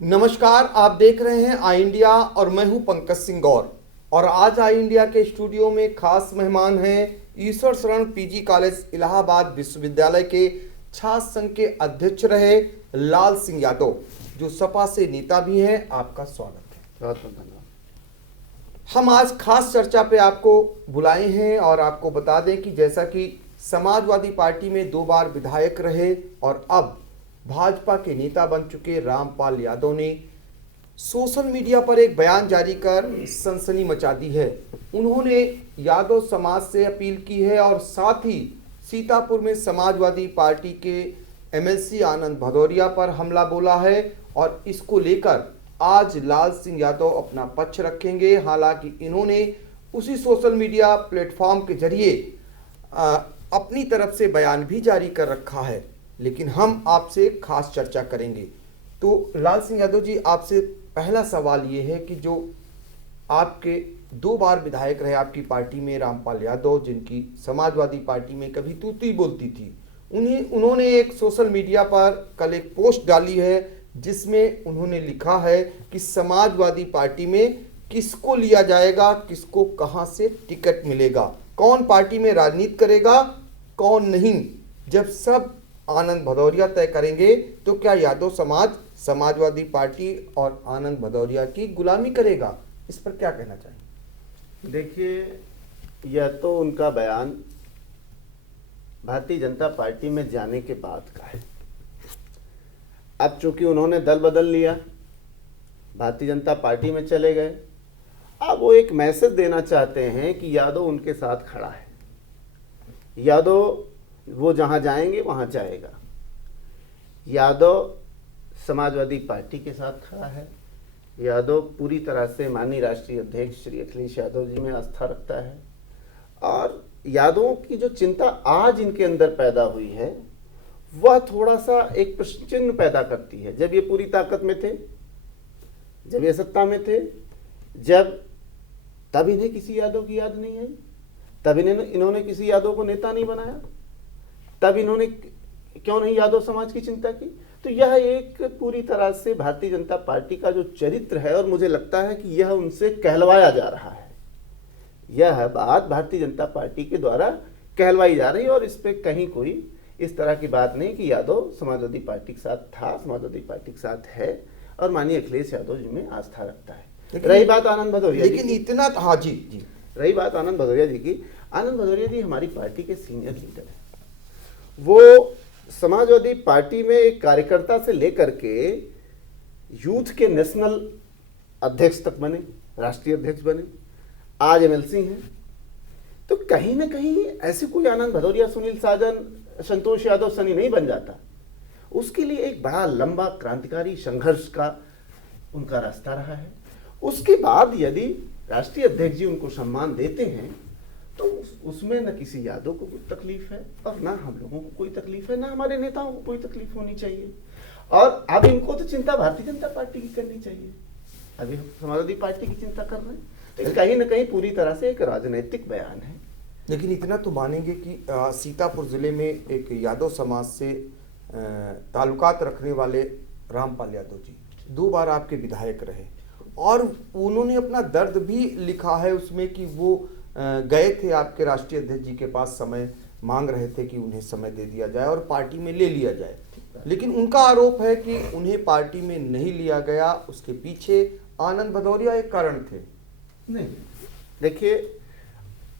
नमस्कार, आप देख रहे हैं आई इंडिया और मैं हूं पंकज सिंह गौर। और आज आई इंडिया के स्टूडियो में खास मेहमान हैं ईश्वर शरण पीजी कॉलेज इलाहाबाद विश्वविद्यालय के छात्र संघ के अध्यक्ष रहे लाल सिंह यादव, जो सपा से नेता भी हैं। आपका स्वागत है। बहुत बहुत धन्यवाद। हम आज खास चर्चा पे आपको बुलाए हैं और आपको बता दें कि जैसा कि समाजवादी पार्टी में 2 बार विधायक रहे और अब भाजपा के नेता बन चुके रामपाल यादव ने सोशल मीडिया पर एक बयान जारी कर सनसनी मचा दी है। उन्होंने यादव समाज से अपील की है और साथ ही सीतापुर में समाजवादी पार्टी के एमएलसी आनंद भदौरिया पर हमला बोला है और इसको लेकर आज लाल सिंह यादव अपना पक्ष रखेंगे। हालांकि इन्होंने उसी सोशल मीडिया प्लेटफॉर्म के जरिए अपनी तरफ से बयान भी जारी कर रखा है, लेकिन हम आपसे खास चर्चा करेंगे। तो लाल सिंह यादव जी, आपसे पहला सवाल ये है कि जो आपके 2 बार विधायक रहे आपकी पार्टी में रामपाल यादव, जिनकी समाजवादी पार्टी में कभी तूती बोलती थी, उन्होंने एक सोशल मीडिया पर कल एक पोस्ट डाली है जिसमें उन्होंने लिखा है कि समाजवादी पार्टी में किसको लिया जाएगा, किसको कहां से टिकट मिलेगा, कौन पार्टी में राजनीति करेगा, कौन नहीं। जब सब आनंद भदौरिया तय करेंगे तो क्या यादव समाज समाजवादी पार्टी और आनंद भदौरिया की गुलामी करेगा? इस पर क्या कहना चाहिए? देखिए, यह तो उनका बयान भारतीय जनता पार्टी में जाने के बाद का है। अब चूंकि उन्होंने दल बदल लिया, भारतीय जनता पार्टी में चले गए, अब वो एक मैसेज देना चाहते हैं कि यादव उनके साथ खड़ा है। यादव वो जहां जाएंगे वहां जाएगा। यादव समाजवादी पार्टी के साथ खड़ा है। यादव पूरी तरह से माननीय राष्ट्रीय अध्यक्ष श्री अखिलेश यादव जी में आस्था रखता है और यादवों की जो चिंता आज इनके अंदर पैदा हुई है वह थोड़ा सा एक प्रश्न चिन्ह पैदा करती है। जब ये पूरी ताकत में थे, जब ये सत्ता में थे, तब इन्हें किसी यादव की याद नहीं आई, तब इन्होंने किसी यादव को नेता नहीं बनाया, तब इन्होंने क्यों नहीं यादव समाज की चिंता की। तो यह एक पूरी तरह से भारतीय जनता पार्टी का जो चरित्र है, और मुझे लगता है कि यह उनसे कहलवाया जा रहा है। यह बात भारतीय जनता पार्टी के द्वारा कहलवाई जा रही है और इस पे कहीं कोई इस तरह की बात नहीं कि यादव समाजवादी पार्टी के साथ था, समाजवादी पार्टी के साथ है और माननीय अखिलेश यादव जी में आस्था रखता है। रही बात आनंद भदौरिया, लेकिन इतना, हाँ जी जी, रही बात आनंद भदौरिया जी की, आनंद भदौरिया जी हमारी पार्टी के सीनियर लीडर है। वो समाजवादी पार्टी में एक कार्यकर्ता से लेकर के यूथ के नेशनल अध्यक्ष तक बने, राष्ट्रीय अध्यक्ष बने, आज एमएलसी हैं। तो कहीं ना कहीं ऐसे कोई आनंद भदौरिया, सुनील साजन, संतोष यादव सनी नहीं बन जाता। उसके लिए एक बड़ा लंबा क्रांतिकारी संघर्ष का उनका रास्ता रहा है। उसके बाद यदि राष्ट्रीय अध्यक्ष जी उनको सम्मान देते हैं तो उसमें न किसी यादव को कोई तकलीफ है और ना हम लोगों को कोई तकलीफ है, ना हमारे नेताओं को कोई तकलीफ होनी चाहिए। और अब इनको तो चिंता भारतीय जनता पार्टी की करनी चाहिए। अभी हम समाजवादी पार्टी की चिंता कर रहे हैं, तो कहीं ना कहीं पूरी तरह से एक राजनीतिक बयान है। लेकिन इतना तो मानेंगे कि सीतापुर जिले में एक यादव समाज से ताल्लुकात रखने वाले रामपाल यादव जी 2 बार आपके विधायक रहे और उन्होंने अपना दर्द भी लिखा है उसमें कि वो गए थे आपके राष्ट्रीय अध्यक्ष जी के पास, समय मांग रहे थे कि उन्हें समय दे दिया जाए और पार्टी में ले लिया जाए। लेकिन उनका आरोप है कि उन्हें पार्टी में नहीं लिया गया, उसके पीछे आनंद भदौरिया एक कारण थे। नहीं, देखिए,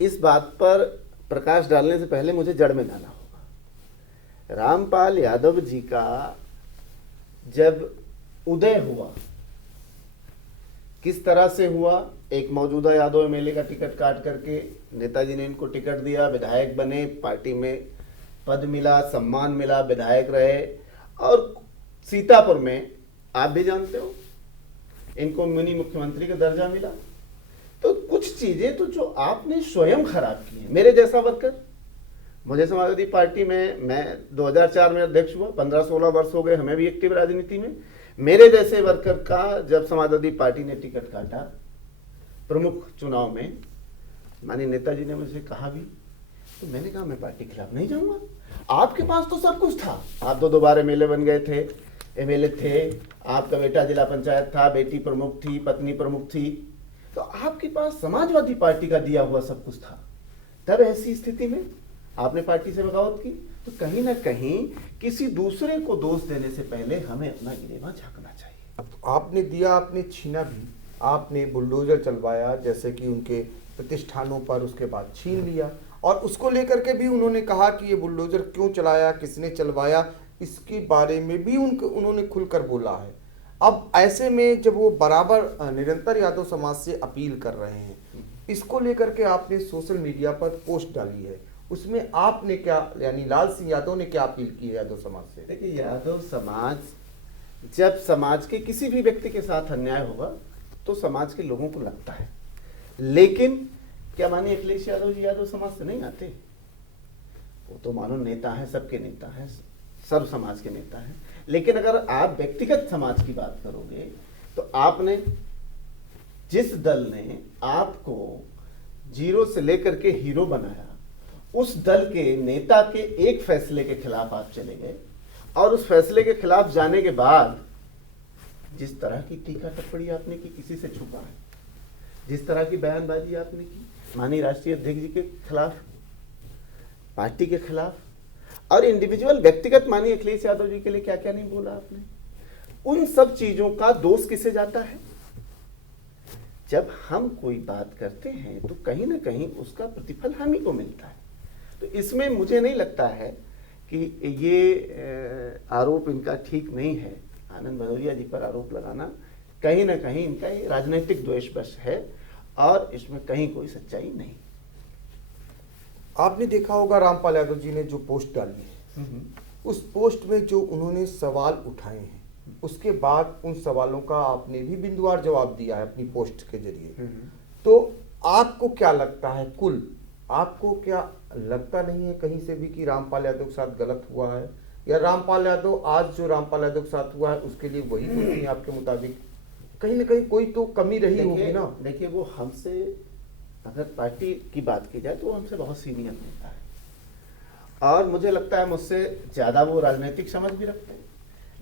इस बात पर प्रकाश डालने से पहले मुझे जड़ में जाना होगा। रामपाल यादव जी का जब उदय हुआ, किस तरह से हुआ, एक मौजूदा यादव एमएलए का टिकट काट करके नेताजी ने इनको टिकट दिया, विधायक बने, पार्टी में पद मिला, सम्मान मिला, विधायक रहे और सीतापुर में आप भी जानते हो इनको मिनी मुख्यमंत्री का दर्जा मिला। तो कुछ चीजें तो जो आपने स्वयं खराब की है। मेरे जैसा वर्कर, मुझे समाजवादी पार्टी में, मैं 2004 में अध्यक्ष हुआ, 15-16 वर्ष हो गए हमें भी एक्टिव राजनीति में। मेरे जैसे वर्कर का जब समाजवादी पार्टी ने टिकट काटा प्रमुख चुनाव में, माननीय नेताजी ने मुझे कहा भी, तो मैंने कहा मैं पार्टी के खिलाफ नहीं जाऊंगा। आपके पास तो सब कुछ था, आप 2 बार एमएलए बन गए थे, एमएलए थे, आपका बेटा जिला पंचायत था, बेटी प्रमुख थी, पत्नी प्रमुख थी, तो आपके पास समाजवादी पार्टी का दिया हुआ सब कुछ था। तब ऐसी स्थिति में आपने पार्टी से बगावत की, तो कहीं ना कहीं किसी दूसरे को दोष देने से पहले हमें अपना गिरेबान झांकना चाहिए। तो आपने दिया, आपने छीना भी, आपने बुलडोजर चलवाया जैसे कि उनके प्रतिष्ठानों पर, उसके बाद छीन लिया, और उसको लेकर के भी उन्होंने कहा कि ये बुलडोजर क्यों चलाया, किसने चलवाया, इसके बारे में भी उन्होंने खुलकर बोला है। अब ऐसे में जब वो बराबर निरंतर यादव समाज से अपील कर रहे हैं, इसको लेकर के आपने सोशल मीडिया पर पोस्ट डाली है, उसमें आपने क्या, यानी लाल सिंह यादव ने क्या अपील की है यादव समाज से? देखिए, यादव समाज, जब समाज के किसी भी व्यक्ति के साथ अन्याय होगा तो समाज के लोगों को लगता है, लेकिन क्या मानिए अखिलेश यादव जी यादव समाज से नहीं आते? वो तो मानो नेता है, सबके नेता हैं, सर्व समाज के नेता हैं। लेकिन अगर आप व्यक्तिगत समाज की बात करोगे तो आपने, जिस दल ने आपको जीरो से लेकर के हीरो बनाया, उस दल के नेता के एक फैसले के खिलाफ आप चले गए, और उस फैसले के खिलाफ जाने के बाद जिस तरह की टीका टिप्पणी आपने की, किसी से छुपा है, जिस तरह की बयानबाजी आपने की माननीय राष्ट्रीय अध्यक्ष जी के खिलाफ, पार्टी के खिलाफ, और इंडिविजुअल व्यक्तिगत माननीय अखिलेश यादव जी के लिए क्या क्या नहीं बोला आपने, उन सब चीजों का दोष किसे जाता है? जब हम कोई बात करते हैं तो कहीं ना कहीं उसका प्रतिफल हम ही को मिलता है। तो इसमें मुझे नहीं लगता है कि ये आरोप इनका ठीक नहीं है। आनंद भदौरिया जी पर आरोप लगाना कहीं ना कहीं इनका ये राजनीतिक द्वेष है, और इसमें कहीं कोई सच्चाई नहीं। आपने देखा होगा रामपाल यादव जी ने जो पोस्ट डाली है, उस पोस्ट में जो उन्होंने सवाल उठाए हैं, उसके बाद उन सवालों का आपने भी बिंदुवार जवाब दिया है अपनी पोस्ट के जरिए। तो आपको क्या लगता है, कुल आपको क्या लगता नहीं है कहीं से भी कि रामपाल यादव के साथ गलत हुआ है, या रामपाल यादव आज जो रामपाल यादव के साथ हुआ है उसके लिए वही दोषी है आपके मुताबिक? कहीं ना कहीं कोई तो कमी रही होगी ना। देखिए, वो हमसे, अगर पार्टी की बात की जाए तो वो हमसे बहुत सीनियर नेता है, और मुझे लगता है मुझसे ज्यादा वो राजनीतिक समझ भी रखते हैं।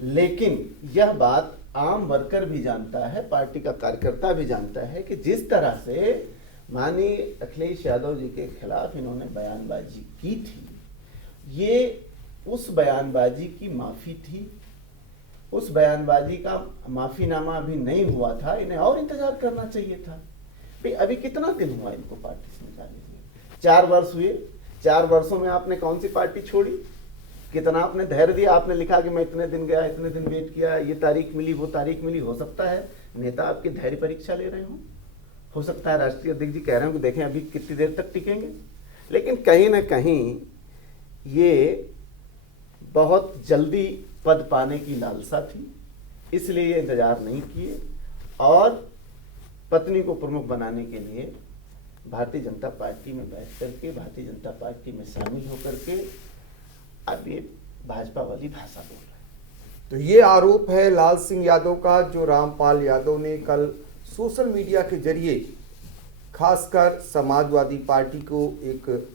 लेकिन यह बात आम वर्कर भी जानता है, पार्टी का कार्यकर्ता भी जानता है कि जिस तरह से माननीय अखिलेश यादव जी के खिलाफ इन्होंने बयानबाजी की थी, ये उस बयानबाजी की माफी थी। उस बयानबाजी का माफीनामा अभी नहीं हुआ था, इन्हें और इंतजार करना चाहिए था। भाई अभी कितना दिन हुआ इनको पार्टी से निकाले हुए? 4 वर्ष हुए। 4 वर्षों में आपने कौन सी पार्टी छोड़ी? कितना आपने धैर्य दिया? आपने लिखा कि मैं इतने दिन गया, इतने दिन वेट किया, ये तारीख मिली, वो तारीख मिली। हो सकता है नेता आपकी धैर्य परीक्षा ले रहे हो सकता है राष्ट्रीय अध्यक्ष जी कह रहे हो कि देखें अभी कितनी देर तक टिकेंगे। लेकिन कहीं ना कहीं ये बहुत जल्दी पद पाने की लालसा थी, इसलिए ये इंतजार नहीं किए, और पत्नी को प्रमुख बनाने के लिए भारतीय जनता पार्टी में बैठ करके, भारतीय जनता पार्टी में शामिल होकर के अब ये भाजपा वाली भाषा बोल रहे हैं। तो ये आरोप है लाल सिंह यादव का, जो रामपाल यादव ने कल सोशल मीडिया के जरिए खासकर समाजवादी पार्टी को एक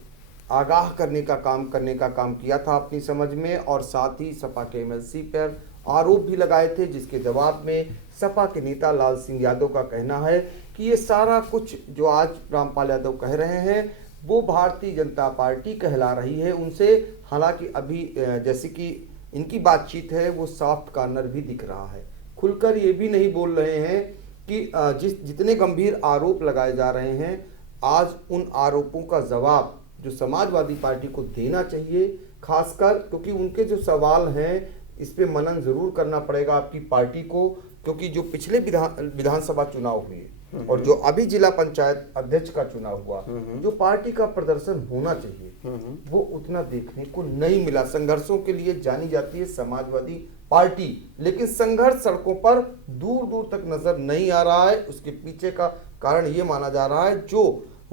आगाह करने का काम किया था अपनी समझ में, और साथ ही सपा के एमएलसी पर आरोप भी लगाए थे, जिसके जवाब में सपा के नेता लाल सिंह यादव का कहना है कि ये सारा कुछ जो आज रामपाल यादव कह रहे हैं वो भारतीय जनता पार्टी कहला रही है उनसे। हालांकि अभी जैसे कि इनकी बातचीत है वो सॉफ्ट कॉर्नर भी दिख रहा है, खुलकर ये भी नहीं बोल रहे हैं कि जितने गंभीर आरोप लगाए जा रहे हैं, आज उन आरोपों का जवाब जो समाजवादी पार्टी को देना चाहिए, खासकर क्योंकि उनके जो सवाल हैं इस पे मनन जरूर करना पड़ेगा आपकी पार्टी को, क्योंकि जो पिछले विधानसभा चुनाव हुए और जो अभी जिला पंचायत अध्यक्ष का चुनाव हुआ, जो पार्टी का प्रदर्शन होना चाहिए वो उतना देखने को नहीं मिला। संघर्षों के लिए जानी जाती है समाजवादी पार्टी, लेकिन संघर्ष सड़कों पर दूर दूर तक नजर नहीं आ रहा है। उसके पीछे का कारण ये माना जा रहा है जो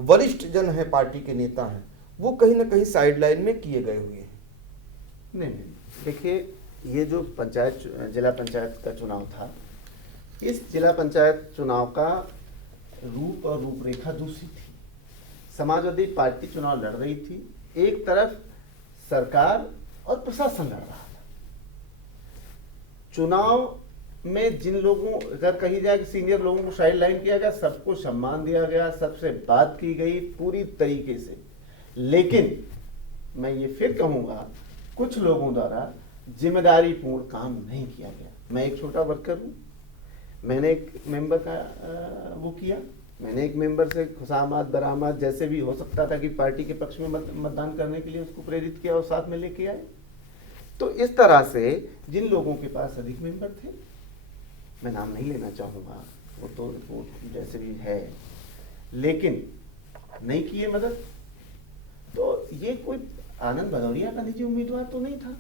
वरिष्ठ जन है, पार्टी के नेता हैं, वो कहीं ना कहीं साइडलाइन में किए गए हुए हैं। नहीं, देखिए, ये जो जिला पंचायत का चुनाव था, इस जिला पंचायत चुनाव का रूप और रूपरेखा दूसरी थी। समाजवादी पार्टी चुनाव लड़ रही थी, एक तरफ सरकार और प्रशासन लड़ रहा था। चुनाव में जिन लोगों, अगर कही जाए कि सीनियर लोगों को साइड लाइन किया गया, सबको सम्मान दिया गया, सबसे बात की गई पूरी तरीके से, लेकिन मैं ये फिर कहूँगा कुछ लोगों द्वारा जिम्मेदारीपूर्ण काम नहीं किया गया। मैं एक छोटा वर्कर हूँ, मैंने एक मेंबर का वो किया, मैंने एक मेंबर से खुशामद बरामद जैसे भी हो सकता था कि पार्टी के पक्ष में मतदान करने के लिए उसको प्रेरित किया और साथ में लेके आए। तो इस तरह से जिन लोगों के पास अधिक मेंबर थे, मैं नाम नहीं लेना चाहूँगा, वो जैसे भी है, लेकिन नहीं किए मदद, तो ये कोई आनंद भदौरिया का निजी उम्मीदवार तो नहीं था,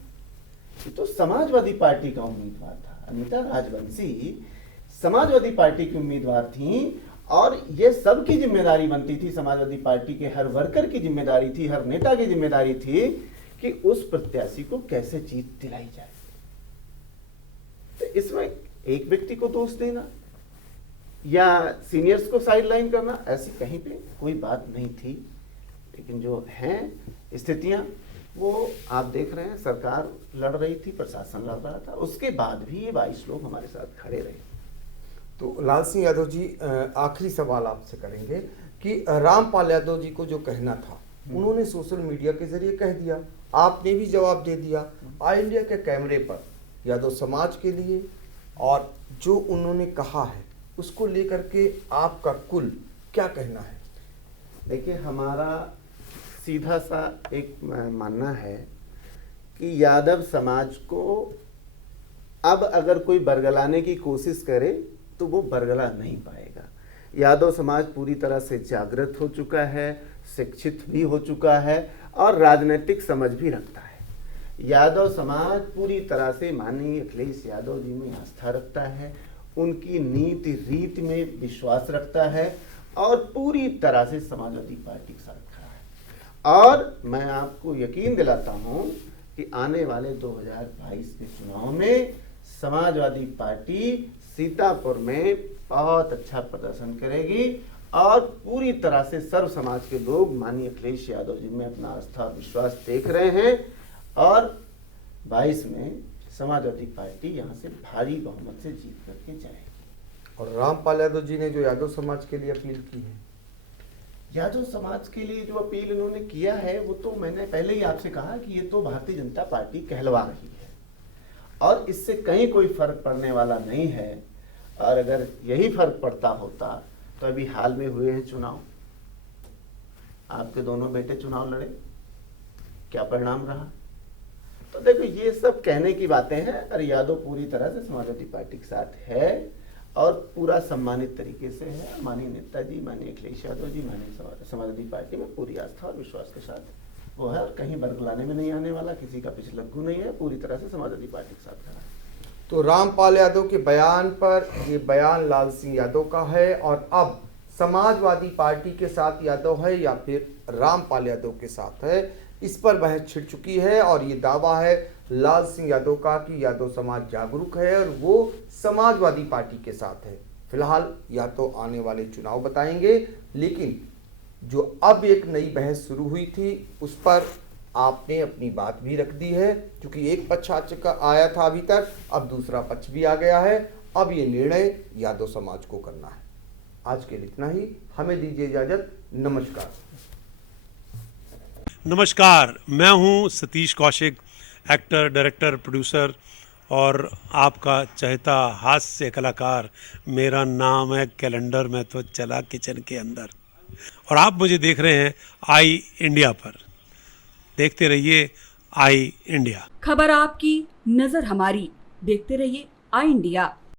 ये तो समाजवादी पार्टी का उम्मीदवार था। अनीता राजवंशी समाजवादी पार्टी की उम्मीदवार थी और ये सबकी जिम्मेदारी बनती थी, समाजवादी पार्टी के हर वर्कर की जिम्मेदारी थी, हर नेता की जिम्मेदारी थी कि उस प्रत्याशी को कैसे जीत दिलाई जाए। तो इसमें एक व्यक्ति को दोष देना या सीनियर्स को साइडलाइन करना, ऐसी कहीं पे कोई बात नहीं थी। लेकिन जो हैं स्थितियां वो आप देख रहे हैं, सरकार लड़ रही थी, प्रशासन लड़ रहा था, उसके बाद भी ये 22 लोग हमारे साथ खड़े रहे। तो लाल सिंह यादव जी, आखिरी सवाल आपसे करेंगे कि रामपाल यादव जी को जो कहना था उन्होंने सोशल मीडिया के जरिए कह दिया, आपने भी जवाब दे दिया ऑल इंडिया के कैमरे पर यादव समाज के लिए, और जो उन्होंने कहा है उसको लेकर के आपका कुल क्या कहना है? देखिए, हमारा सीधा सा एक मानना है कि यादव समाज को अब अगर कोई बरगलाने की कोशिश करे तो वो बरगला नहीं पाएगा। यादव समाज पूरी तरह से जागृत हो चुका है, शिक्षित भी हो चुका है और राजनीतिक समझ भी रखता है। यादव समाज पूरी तरह से माननीय अखिलेश यादव जी में आस्था रखता है, उनकी नीति रीति में विश्वास रखता है और पूरी तरह से समाजवादी पार्टी के साथ खड़ा है। और मैं आपको यकीन दिलाता हूं कि आने वाले 2022 के चुनाव में समाजवादी पार्टी सीतापुर में बहुत अच्छा प्रदर्शन करेगी और पूरी तरह से सर्व समाज के लोग माननीय अखिलेश यादव जी में अपना आस्था और विश्वास देख रहे हैं और 22 में समाजवादी पार्टी यहाँ से भारी बहुमत से जीत करके जाएगी। और रामपाल यादव जी ने जो यादव समाज के लिए अपील की है, यादव समाज के लिए जो अपील इन्होंने किया है वो तो मैंने पहले ही आपसे कहा कि ये तो भारतीय जनता पार्टी कहलवा रही है और इससे कहीं कोई फर्क पड़ने वाला नहीं है। और अगर यही फर्क पड़ता होता तो अभी हाल में हुए हैं चुनाव, आपके दोनों बेटे चुनाव लड़े, क्या परिणाम रहा? तो देखो, ये सब कहने की बातें हैं। अरे यादव पूरी तरह से समाजवादी पार्टी के साथ है और पूरा सम्मानित तरीके से है। माननीय नेताजी, माननीय अखिलेश यादव जी, माननीय समाजवादी पार्टी में पूरी आस्था और विश्वास के साथ वो है और कहीं बरगलाने में नहीं आने वाला, किसी का पिछलग्गू नहीं है, पूरी तरह से समाजवादी पार्टी के साथ खड़ा है। तो रामपाल यादव के बयान पर, ये बयान लाल सिंह यादव का है और अब समाजवादी पार्टी के साथ यादव है या फिर रामपाल यादव के साथ है, इस पर बहस छिड़ चुकी है। और ये दावा है लाल सिंह यादव का कि यादव समाज जागरूक है और वो समाजवादी पार्टी के साथ है। फिलहाल या तो आने वाले चुनाव बताएंगे, लेकिन जो अब एक नई बहस शुरू हुई थी उस पर आपने अपनी बात भी रख दी है, क्योंकि एक पक्ष आया था अभी तक, अब दूसरा पक्ष भी आ गया है। अब ये निर्णय यादव समाज को करना है। आज के लिए इतना ही, हमें दीजिए इजाजत। नमस्कार। नमस्कार, मैं हूं Satish Kaushik, actor, director, producer और आपका चहेता हास्य कलाकार। मेरा नाम है कैलेंडर में तो चला किचन के अंदर, और आप मुझे देख रहे हैं आई इंडिया पर। देखते रहिए आई इंडिया। खबर आपकी, नजर हमारी। देखते रहिए आई इंडिया।